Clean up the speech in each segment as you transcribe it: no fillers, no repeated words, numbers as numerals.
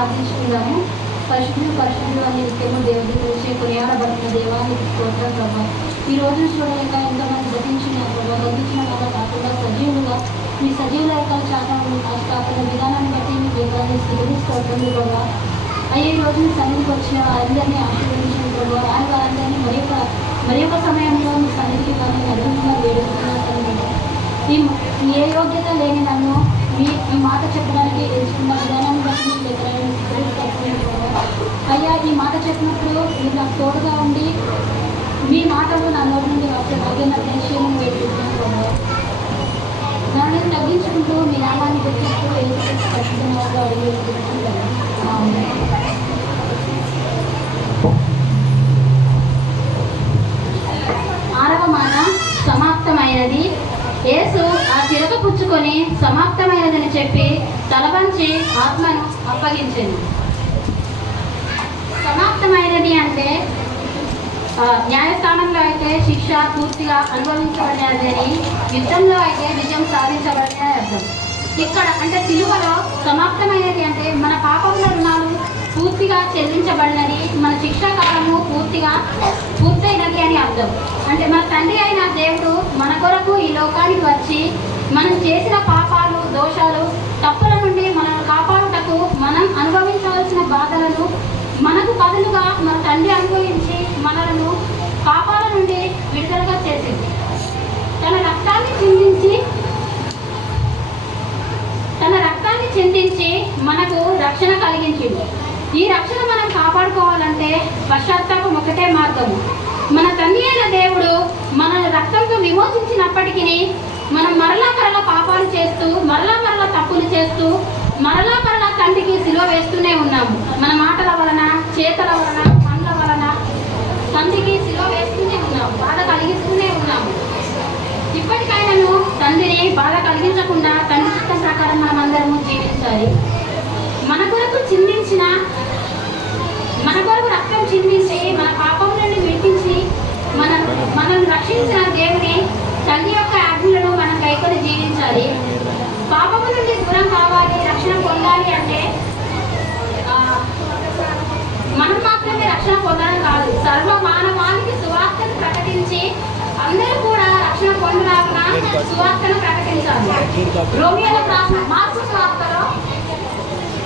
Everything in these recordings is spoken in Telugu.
ప్రార్థించుకుందాము. పరిశుద్ధులు అని నిత్యము దేవుడి గురించి కొనియాడబడుతున్న దేవానికి స్తోత్రం ప్రభావ. ఈ రోజు చూడలేక ఎంతమంది గతించిన ప్రభావ, గతించిన వల్ల కాకుండా సజీవులుగా మీ సజీవుల యొక్క కాకుండా విధానాన్ని బట్టి మీకు స్థితిని స్తోత్రం ప్రభావ. అయ్యే ఈ రోజు మీ సన్నిధికి వచ్చిన వారందరినీ ఆశీర్వదించిన ప్రభావ. వారందరినీ మరి ఒక సమయంలో మీ సన్నిధికి వారిని నడుముగా వేడుకుంటున్న ఏ యోగ్యత లేని నన్ను మీ మాట చెప్పడానికి ఎంచుకున్న విధానాన్ని బట్టి మీకు అయ్యా, ఈ మాట చెప్పినప్పుడు మీరు నాకు తోడుగా ఉండి మీ మాటలు నా నోటి నుండి వచ్చే తగిన దేశీయం వేడుకుంటున్నాను. నన్ను తగ్గించుకుంటూ మీ నామాన్ని గుర్తిస్తూ ఖచ్చితంగా అడిగి ఆరవ మాట సమాప్తమైనది. యేసు ఆ చిరక పుచ్చుకొని సమాప్తమైనదని చెప్పి తలవంచి ఆత్మను అప్పగించింది. సమాప్తమైనది అంటే న్యాయస్థానంలో అయితే శిక్ష పూర్తిగా అనుభవించబడినదని, యుద్ధంలో అయితే విజయం సాధించబడినది అర్థం. ఇక్కడ అంటే సిలువలో సమాప్తమైనది అంటే మన పాపముల రుణాలు పూర్తిగా చెల్లించబడినది, మన శిక్షా కాలము పూర్తయినది అని అర్థం. అంటే మన తండ్రి అయిన దేవుడు మన కొరకు ఈ లోకానికి వచ్చి మనం చేసిన పాపాలు, దోషాలు, తప్పుల నుండి మనల్ని కాపాడుటకు మనం అనుభవించవలసిన బాధలను మనకు బదులుగా మన తండ్రి అనుభవించి మనలను పాపాల నుండి విడుదలగా చేసింది. తన రక్తాన్ని చిందించి మనకు రక్షణ కలిగించింది. ఈ రక్షణ మనం కాపాడుకోవాలంటే పశ్చాత్తాపం ఒకటే మార్గము. మన తండ్రి అయిన దేవుడు మన రక్తంతో విమోచించినప్పటికీ మనం మరలా పాపాలు చేస్తూ మరలా తప్పులు చేస్తూ మరలా తండ్రికి సిలువ వేస్తూనే ఉన్నాము. మన మాటల వలన, చేతల వలన, పనుల వలన తండ్రికి సిలువ వేస్తూనే ఉన్నాము, బాధ కలిగిస్తూనే ఉన్నాము. ఇప్పటికైనాను తండ్రిని బాధ కలిగించకుండా తండ్రి చిత్తం ప్రకారం మనం అందరము జీవించాలి. మన కొరకు రక్తం చిందించి మన పాపం నుండి విడిపించి మనల్ని రక్షించిన దేవుని తండ్రి యొక్క ఆజ్ఞలను మనం కైకొని జీవించాలి. పాపము నుండి దూరం కావాలి, రక్షణ పొందాలి అంటే మనం మాత్రమే రక్షణ పొందడం కాదు, సర్వ మానవానికి సువార్తను ప్రకటించి అందరూ కూడా రక్షణ పొందడానికి సువార్తను ప్రకటించాలి. రోమియోల మార్క్స్ సువార్తలో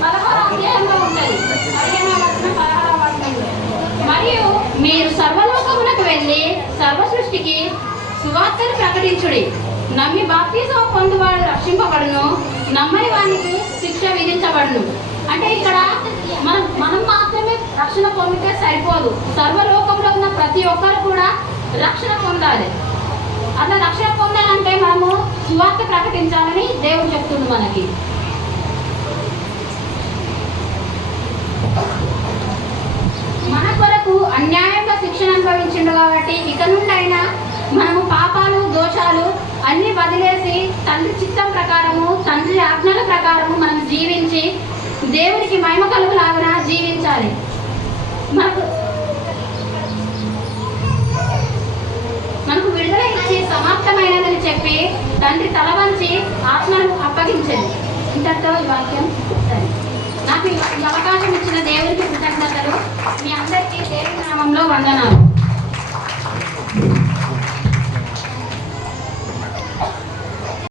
16వ అధ్యాయంలో ఉంటుంది. 16వ వచనంలో, మరియు మీరు సర్వలోకమునకు వెళ్ళి సర్వ సృష్టికి సువార్తను ప్రకటించుడి. నమ్మి బాప్తిసం పొందువాడు రక్షింపబడును, నమ్మని వానికి శిక్ష విధించబడును. అంటే ఇక్కడ మనం మాత్రమే రక్షణ పొందితే సరిపోదు, సర్వలోకంలో ఉన్న ప్రతి ఒక్కరు కూడా రక్షణ పొందాలి. అట్లా రక్షణ పొందాలంటే మనము సువార్త ప్రకటించాలని దేవుడు చెప్తుండు మనకి. మన కొరకు అన్యాయంగా శిక్షణ అనుభవించిండు కాబట్టి ఇక నుండి అయినా మనము పాపాలు, దోషాలు అన్ని వదిలేసి తండ్రి చిత్తం ప్రకారము, తండ్రి ఆజ్ఞల ప్రకారము మనం జీవించి దేవునికి మహిమ కలుగులాగా జీవించాలి. మనకు విడుదల ఇచ్చి సమాప్తమైనదని చెప్పి తండ్రి తల వంచి ఆత్మను అప్పగించండి. ఇంతటితో ఈ వాక్యం సరే. నాకు ఈ అవకాశం ఇచ్చిన దేవునికి కృతజ్ఞతలు. మీ అందరికీ దేవుని నామంలో వందనాలు.